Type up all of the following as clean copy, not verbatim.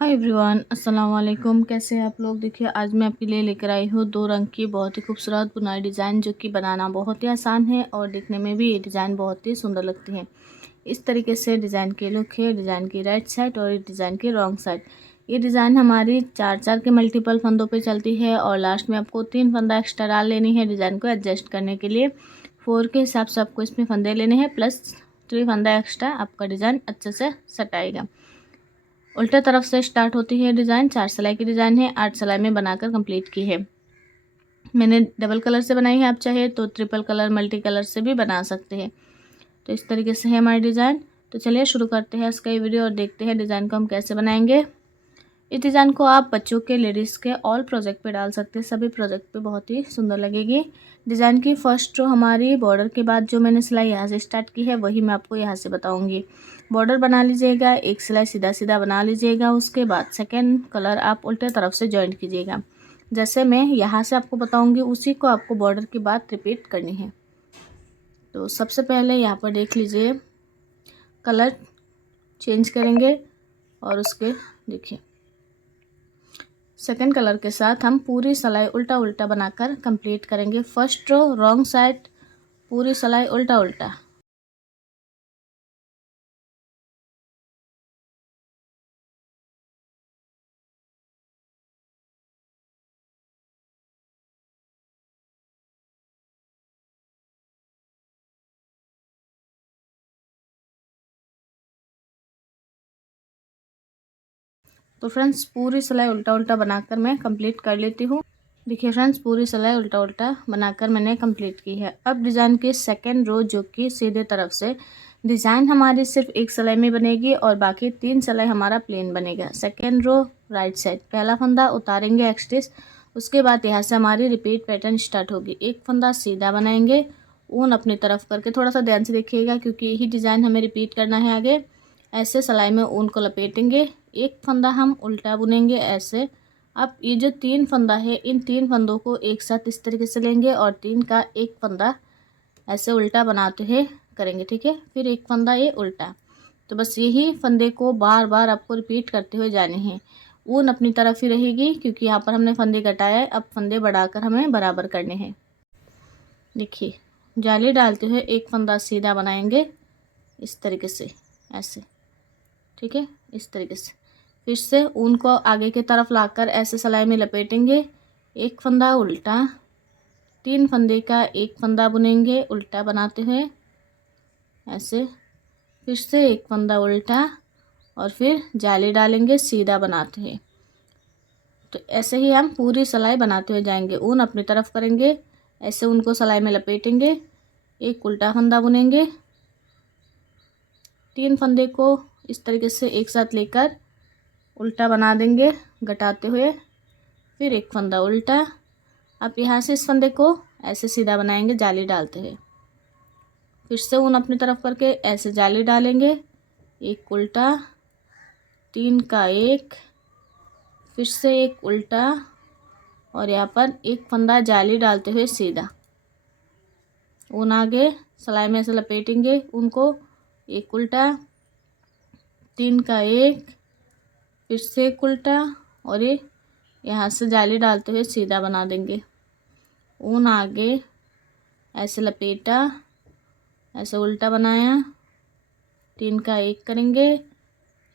Hi everyone, अस्सलाम वालेकुम। कैसे हैं आप लोग। देखिए, आज मैं आपके लिए लेकर आई हूँ 2 रंग की बहुत ही खूबसूरत बुनाई डिज़ाइन, जो कि बनाना बहुत ही आसान है और दिखने में भी ये डिज़ाइन बहुत ही सुंदर लगती है। इस तरीके से डिज़ाइन की लुक है, डिज़ाइन की राइट साइड और डिज़ाइन की रॉन्ग साइड। ये डिज़ाइन हमारी 4-4 के मल्टीपल फंदों पे चलती है और लास्ट में आपको 3 फंदा एक्स्ट्रा डाल लेनी है डिज़ाइन को एडजस्ट करने के लिए। 4 के हिसाब से आपको इसमें फंदे लेने हैं, प्लस 3 फंदा एक्स्ट्रा आपका डिज़ाइन अच्छे से सेट आएगा। उल्टे तरफ से स्टार्ट होती है डिज़ाइन। 4 सिलाई की डिज़ाइन है, 8 सिलाई में बनाकर कंप्लीट की है। मैंने डबल कलर से बनाई है, आप चाहे तो ट्रिपल कलर मल्टी कलर से भी बना सकते हैं। तो इस तरीके से है हमारी डिज़ाइन। तो चलिए शुरू करते हैं इसका ये वीडियो और देखते हैं डिज़ाइन को हम कैसे बनाएंगे। इस डिज़ाइन को आप बच्चों के, लेडीज़ के ऑल प्रोजेक्ट पे डाल सकते हैं। सभी प्रोजेक्ट पे बहुत ही सुंदर लगेगी। डिज़ाइन की फर्स्ट रो हमारी बॉर्डर के बाद जो मैंने सिलाई यहाँ से स्टार्ट की है वही मैं आपको यहाँ से बताऊँगी। बॉर्डर बना लीजिएगा, एक सिलाई सीधा सीधा बना लीजिएगा। उसके बाद सेकेंड कलर आप उल्टे तरफ से जॉइंट कीजिएगा। जैसे मैं यहाँ से आपको बताऊँगी उसी को आपको बॉर्डर के बाद रिपीट करनी है। तो सबसे पहले यहाँ पर देख लीजिए, कलर चेंज करेंगे और उसके देखिए सेकंड कलर के साथ हम पूरी सिलाई उल्टा उल्टा बनाकर कंप्लीट करेंगे। फर्स्ट रो रॉन्ग साइड, पूरी सिलाई उल्टा उल्टा। तो फ्रेंड्स, पूरी सिलाई उल्टा उल्टा बनाकर मैं कंप्लीट कर लेती हूँ। देखिए फ्रेंड्स, पूरी सिलाई उल्टा उल्टा बनाकर मैंने कंप्लीट की है। अब डिज़ाइन की सेकंड रो, जो कि सीधे तरफ से डिज़ाइन हमारी सिर्फ एक सिलाई में बनेगी और बाकी 3 सिलाई हमारा प्लेन बनेगा। सेकंड रो राइट साइड, पहला फंदा उतारेंगे एक्स्ट्रीस। उसके बाद यहाँ से हमारी रिपीट पैटर्न स्टार्ट होगी। एक फंदा सीधा बनाएंगे, ऊन अपनी तरफ करके, थोड़ा सा ध्यान से देखिएगा क्योंकि यही डिज़ाइन हमें रिपीट करना है आगे। ऐसे सिलाई में ऊन को लपेटेंगे, एक फंदा हम उल्टा बुनेंगे ऐसे। अब ये जो 3 फंदा है, इन 3 फंदों को एक साथ इस तरीके से लेंगे और 3 का एक फंदा ऐसे उल्टा बनाते हुए करेंगे, ठीक है। फिर एक फंदा ये उल्टा। तो बस यही फंदे को बार बार आपको रिपीट करते हुए जाने हैं। ऊन अपनी तरफ ही रहेगी क्योंकि यहाँ पर हमने फंदे घटाया है, अब फंदे बढ़ाकर हमें बराबर करने हैं। देखिए, जाली डालते हुए एक फंदा सीधा बनाएंगे इस तरीके से ऐसे, ठीक है, इस तरीके से। फिर से ऊन को आगे की तरफ लाकर ऐसे सिलाई में लपेटेंगे, एक फंदा उल्टा, 3 फंदे का एक फंदा बुनेंगे उल्टा बनाते हुए ऐसे। फिर से एक फंदा उल्टा और फिर जाली डालेंगे सीधा बनाते हुए। तो ऐसे ही हम पूरी सिलाई बनाते हुए जाएंगे। ऊन अपनी तरफ करेंगे, ऐसे ऊन को सिलाई में लपेटेंगे, एक उल्टा फंदा बुनेंगे, 3 फंदे को इस तरीके से एक साथ लेकर उल्टा बना देंगे घटाते हुए। फिर एक फंदा उल्टा। अब यहाँ से इस फंदे को ऐसे सीधा बनाएंगे जाली डालते हुए। फिर से ऊन अपनी तरफ करके ऐसे जाली डालेंगे, एक उल्टा, 3 का एक, फिर से एक उल्टा और यहाँ पर एक फंदा जाली डालते हुए सीधा। ऊन आगे सिलाई में ऐसे लपेटेंगे ऊन को, एक उल्टा, 3 का एक, फिर से एक उल्टा और ये यहाँ से जाली डालते हुए सीधा बना देंगे। ऊन आगे ऐसे लपेटा, ऐसे उल्टा बनाया, 3 का एक करेंगे,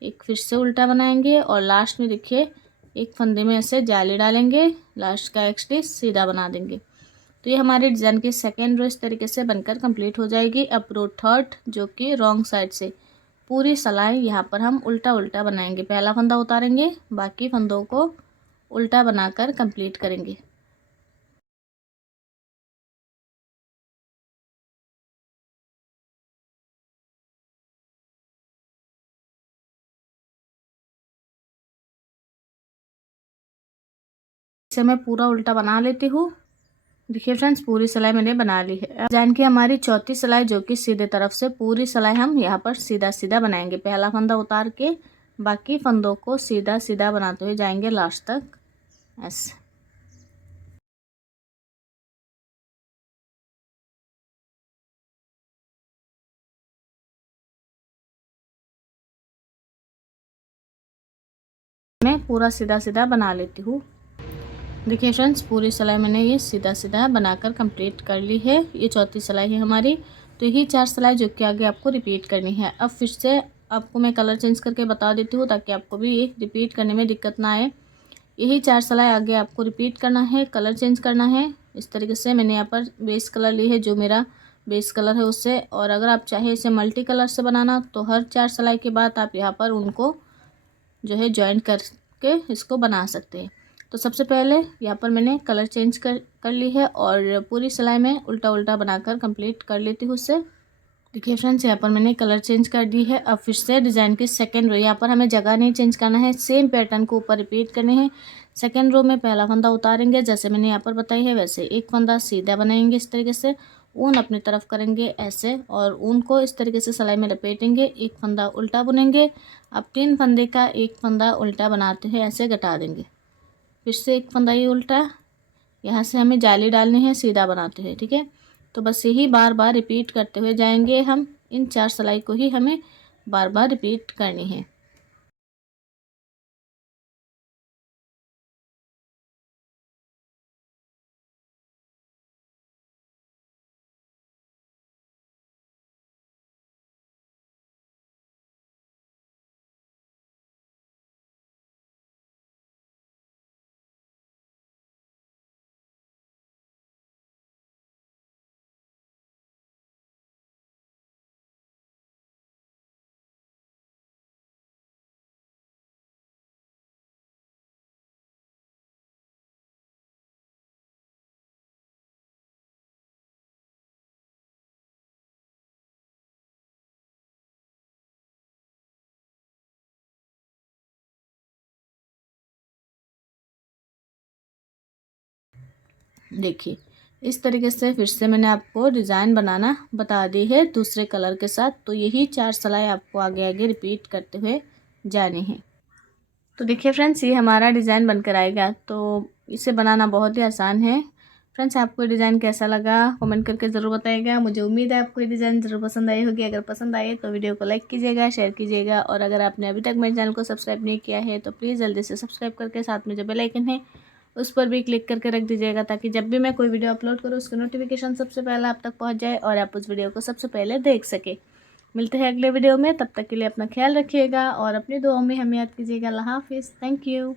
एक फिर से उल्टा बनाएंगे और लास्ट में देखिए एक फंदे में ऐसे जाली डालेंगे, लास्ट का एक्स्ट्रीस सीधा बना देंगे। तो ये हमारे डिज़ाइन की सेकेंड रो इस तरीके से बनकर कंप्लीट हो जाएगी। अब रो थर्ड, जो कि रॉन्ग साइड से पूरी सिलाई यहाँ पर हम उल्टा उल्टा बनाएंगे। पहला फंदा उतारेंगे, बाकी फंदों को उल्टा बनाकर कंप्लीट करेंगे। इसे मैं पूरा उल्टा बना लेती हूँ। देखिए फ्रेंड्स, पूरी सिलाई मैंने बना ली है। डिजाइन की हमारी चौथी सिलाई, जो कि सीधे तरफ से पूरी सिलाई हम यहाँ पर सीधा सीधा बनाएंगे। पहला फंदा उतार के बाकी फंदों को सीधा सीधा बनाते हुए जाएंगे लास्ट तक ऐसे। मैं पूरा सीधा सीधा बना लेती हूँ। देखिए फ्रेंड्स, पूरी सिलाई मैंने ये सीधा सीधा बनाकर कंप्लीट कर ली है। ये चौथी सिलाई है हमारी। तो यही 4 सिलाई जो कि आगे आपको रिपीट करनी है। अब फिर से आपको मैं कलर चेंज करके बता देती हूँ ताकि आपको भी ये रिपीट करने में दिक्कत ना आए। यही 4 सिलाई आगे आपको रिपीट करना है, कलर चेंज करना है। इस तरीके से मैंने यहाँ पर बेस कलर ली है, जो मेरा बेस कलर है उससे। और अगर आप चाहे इसे मल्टी कलर से बनाना तो हर 4 सिलाई के बाद आप यहाँ पर उनको जो है जॉइंट करके इसको बना सकते हैं। तो सबसे पहले यहाँ पर मैंने कलर चेंज कर ली है और पूरी सिलाई में उल्टा उल्टा बनाकर कंप्लीट कर लेती हूँ उससे। देखिए फ्रेंड्स, यहाँ पर मैंने कलर चेंज कर दी है। अब फिर से डिज़ाइन की सेकेंड रो, यहाँ पर हमें जगह नहीं चेंज करना है, सेम पैटर्न को ऊपर रिपीट करने हैं। सेकेंड रो में पहला फंदा उतारेंगे जैसे मैंने यहाँ पर बताई है, वैसे एक फंदा सीधा बनाएंगे इस तरीके से, ऊन अपनी तरफ करेंगे ऐसे और ऊन को इस तरीके से सिलाई में लपेटेंगे, एक फंदा उल्टा बुनेंगे। अब 3 फंदे का एक फंदा उल्टा बनाते हुए ऐसे घटा देंगे, फिर से एक फंदा ये उल्टा, यहाँ से हमें जाली डालनी है सीधा बनाते हुए, ठीक है। तो बस यही बार बार रिपीट करते हुए जाएंगे हम। इन 4 सिलाई को ही हमें बार बार रिपीट करनी है। देखिए इस तरीके से फिर से मैंने आपको डिज़ाइन बनाना बता दी है दूसरे कलर के साथ। तो यही 4 सिलाई आपको आगे आगे रिपीट करते हुए जानी है। तो देखिए फ्रेंड्स, ये हमारा डिज़ाइन बनकर आएगा। तो इसे बनाना बहुत ही आसान है। फ्रेंड्स, आपको ये डिज़ाइन कैसा लगा कमेंट करके ज़रूर बताइएगा। मुझे उम्मीद है आपको ये डिज़ाइन ज़रूर पसंद आई होगी। अगर पसंद आए तो वीडियो को लाइक कीजिएगा, शेयर कीजिएगा और अगर आपने अभी तक मेरे चैनल को सब्सक्राइब नहीं किया है तो प्लीज़ जल्दी से सब्सक्राइब करके साथ में जो बेल आइकन है उस पर भी क्लिक करके रख दीजिएगा ताकि जब भी मैं कोई वीडियो अपलोड करूँ उसकी नोटिफिकेशन सबसे पहले आप तक पहुँच जाए और आप उस वीडियो को सबसे पहले देख सके। मिलते हैं अगले वीडियो में, तब तक के लिए अपना ख्याल रखिएगा और अपनी दुआओं में हमें याद कीजिएगा। अल्लाह हाफिज़। Thank you.